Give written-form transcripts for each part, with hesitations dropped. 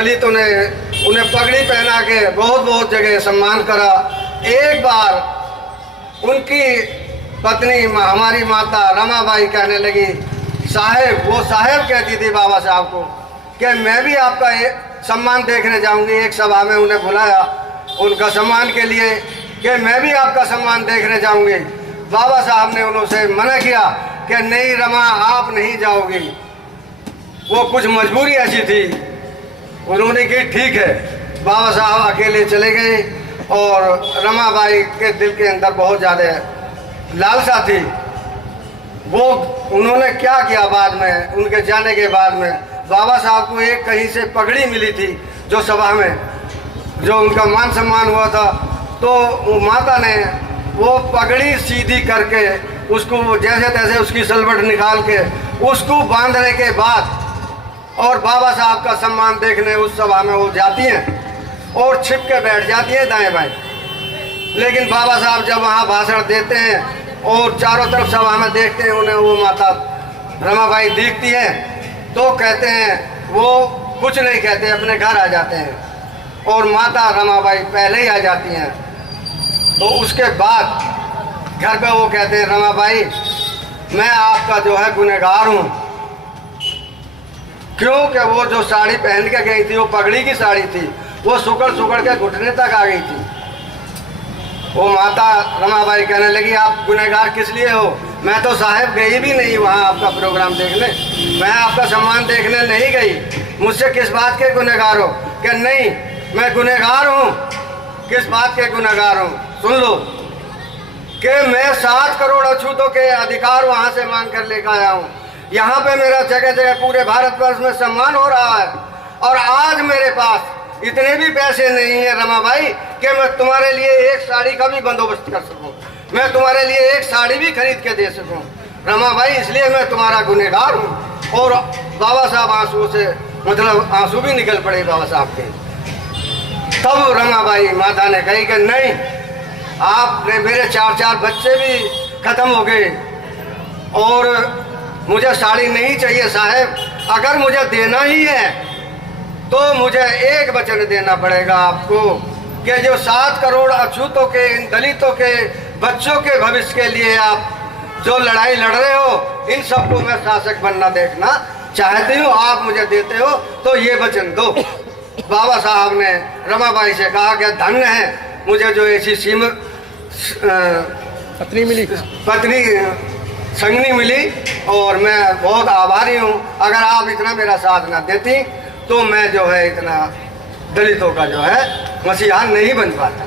दलितों ने उन्हें पगड़ी पहना के बहुत बहुत जगह सम्मान करा। एक बार उनकी पत्नी हमारी माता रमाबाई कहने लगी, साहेब, वो साहेब कहती थी बाबा साहब को, कि मैं भी आपका सम्मान देखने जाऊंगी। एक सभा में उन्हें बुलाया उनका सम्मान के लिए कि मैं भी आपका सम्मान देखने जाऊंगी। बाबा साहब ने उनसे मना किया कि नहीं रमा, आप नहीं जाओगी। वो कुछ मजबूरी ऐसी थी, उन्होंने कही ठीक है। बाबा साहब अकेले चले गए और रमाबाई के दिल के अंदर बहुत ज़्यादा लालसा थी। वो उन्होंने क्या किया, बाद में उनके जाने के बाद में बाबा साहब को एक कहीं से पगड़ी मिली थी, जो सभा में जो उनका मान सम्मान हुआ था, तो वो माता ने वो पगड़ी सीधी करके उसको जैसे तैसे उसकी सलवट निकाल के उसको बांधने के बाद और बाबा साहब का सम्मान देखने उस सभा में वो जाती हैं और छिप के बैठ जाती हैं दाएं बाएं। लेकिन बाबा साहब जब वहाँ भाषण देते हैं और चारों तरफ सभा में देखते हैं, उन्हें वो माता रमाबाई दिखती है, तो कहते हैं वो कुछ नहीं कहते, अपने घर आ जाते हैं और माता रमाबाई पहले ही आ जाती हैं। तो उसके बाद घर पे वो कहते हैं, रमाबाई मैं आपका जो है गुनहगार हूँ, क्योंकि वो जो साड़ी पहन के गई थी वो पगड़ी की साड़ी थी, वो सुकड़ सुकड़ के घुटने तक आ गई थी। वो माता रमाबाई कहने लगी, आप गुनहगार किस लिए हो? मैं तो साहब गई भी नहीं वहाँ आपका प्रोग्राम देखने, मैं आपका सम्मान देखने नहीं गई, मुझसे किस बात के गुनहगार हो? कि नहीं, मैं गुनहगार हूँ। किस बात के गुनहगार हूँ? सुन लो कि मैं 7 करोड़ अछूतों के अधिकार वहाँ से मांग कर लेकर आया हूँ। यहाँ पे मेरा जगह जगह पूरे भारतवर्ष में सम्मान हो रहा है और आज मेरे पास इतने भी पैसे नहीं है रमाबाई कि मैं तुम्हारे लिए एक साड़ी का भी बंदोबस्त कर सकूं, मैं तुम्हारे लिए एक साड़ी भी खरीद के दे सकूं रमाबाई, इसलिए मैं तुम्हारा गुनहगार हूं। और बाबा साहब आंसू से मतलब आंसू भी निकल पड़े बाबा साहब के। तब रमाबाई माता ने कही कि नहीं, आपने मेरे 4 बच्चे भी खत्म हो गए और मुझे साड़ी नहीं चाहिए साहब, अगर मुझे देना ही है तो मुझे एक वचन देना पड़ेगा आपको कि जो 7 करोड़ अछूतों के, इन दलितों के बच्चों के भविष्य के लिए आप जो लड़ाई लड़ रहे हो, इन सबको मैं शासक बनना देखना चाहती हूँ, आप मुझे देते हो तो ये वचन दो। बाबा साहब ने रमाबाई से कहा कि धन्य है मुझे जो ऐसी पत्नी संगनी मिली और मैं बहुत आभारी हूँ। अगर आप इतना मेरा साथ ना देती तो मैं जो है इतना दलितों का जो है मसीहा नहीं बन पाता।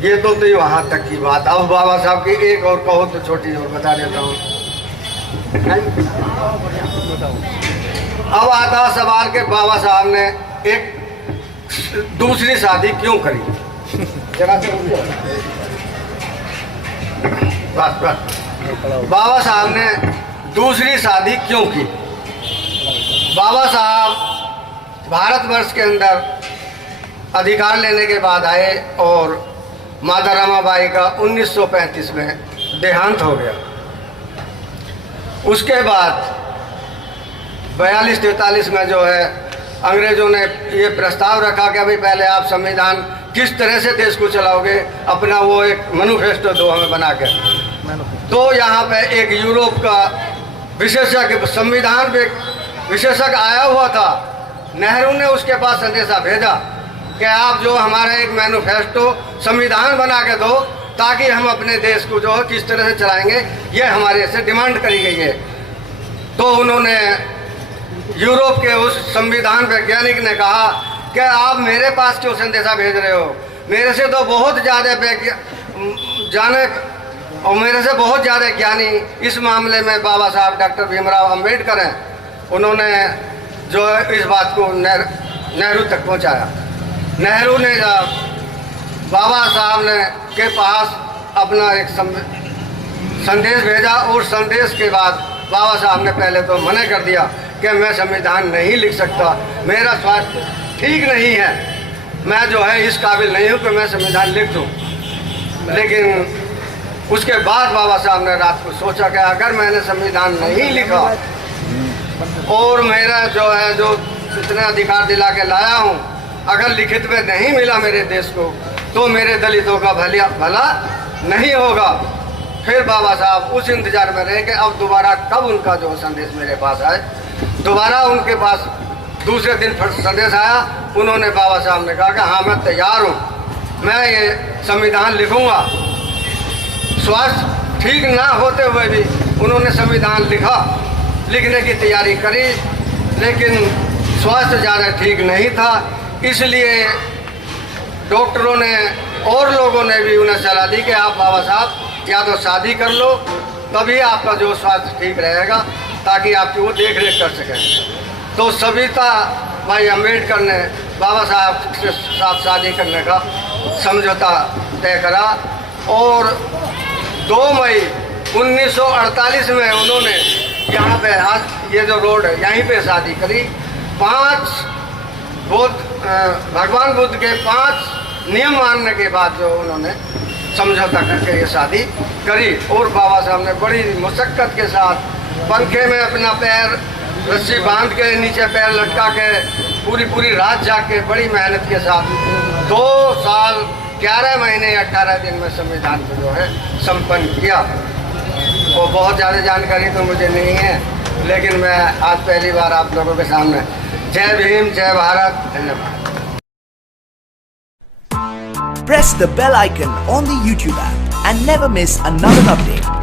ये तो वहाँ तक की बात। अब बाबा साहब की एक और कहो तो छोटी और बता देता हूँ। अब आता सवाल के बाबा साहब ने एक दूसरी शादी क्यों करी? बाबा साहब ने दूसरी शादी क्यों की? बाबा साहब भारतवर्ष के अंदर अधिकार लेने के बाद आए और माता रमाबाई का 1935 में देहांत हो गया। उसके बाद 42-43 में जो है अंग्रेज़ों ने ये प्रस्ताव रखा कि अभी पहले आप संविधान किस तरह से देश को चलाओगे, अपना वो एक मैनिफेस्टो दो हमें बना के। तो यहाँ पे एक यूरोप का विशेषज्ञ, संविधान विशेषज्ञ आया हुआ था, नेहरू ने उसके पास संदेशा भेजा कि आप जो हमारा एक मैनिफेस्टो संविधान बना के दो ताकि हम अपने देश को जो है किस तरह से चलाएंगे, ये हमारे से डिमांड करी गई है। तो उन्होंने यूरोप के उस संविधान वैज्ञानिक ने कहा कि आप मेरे पास क्यों संदेशा भेज रहे हो, मेरे से तो बहुत ज़्यादा जाने और मेरे से बहुत ज़्यादा ज्ञानी इस मामले में बाबा साहब डॉक्टर भीमराव अंबेडकर हैं। उन्होंने जो है इस बात को नेहरू तक पहुंचाया। नेहरू ने बाबा साहब ने के पास अपना एक संदेश भेजा और संदेश के बाद बाबा साहब ने पहले तो मना कर दिया कि मैं संविधान नहीं लिख सकता, मेरा स्वास्थ्य ठीक नहीं है, मैं जो है इस काबिल नहीं हूँ कि मैं संविधान लिख दूँ। लेकिन उसके बाद बाबा साहब ने रात को सोचा कि अगर मैंने संविधान नहीं लिखा और मेरा जो है जो इतने अधिकार दिला के लाया हूँ, अगर लिखित में नहीं मिला मेरे देश को तो मेरे दलितों का भला नहीं होगा। फिर बाबा साहब उस इंतजार में रहे कि अब दोबारा कब उनका जो संदेश मेरे पास आए। दोबारा उनके पास दूसरे दिन फिर संदेश आया। उन्होंने, बाबा साहब ने कहा कि हाँ मैं तैयार हूँ, मैं ये संविधान लिखूँगा। स्वास्थ्य ठीक ना होते हुए भी उन्होंने संविधान लिखा, लिखने की तैयारी करी, लेकिन स्वास्थ्य ज़्यादा ठीक नहीं था। इसलिए डॉक्टरों ने और लोगों ने भी उन्हें सलाह दी कि आप बाबा साहब या तो शादी कर लो, तभी आपका जो स्वास्थ्य ठीक रहेगा, ताकि आपकी वो देख रेख कर सकें। तो सविता भाई अम्बेडकर ने बाबा साहब के साथ शादी करने का समझौता तय करा और 2 मई 1948 में उन्होंने यहाँ पे, आज ये जो रोड है यहीं पे शादी करी। 5 भगवान बुद्ध के 5 नियम मानने के बाद जो उन्होंने समझौता करके ये शादी करी। और बाबा साहब ने बड़ी मुशक्क़त के साथ पंखे में अपना पैर रस्सी बांध के नीचे पैर लटका के पूरी रात जाग के बड़ी मेहनत के साथ 2 साल 11 महीने 18 दिन में संविधान को जो है संपन्न किया। वो बहुत ज़्यादा जानकारी तो मुझे नहीं है, लेकिन मैं आज पहली बार आप लोगों के सामने। जय भीम, जय भारत, धन्यवाद। Press the bell icon on the YouTube app and never miss another update.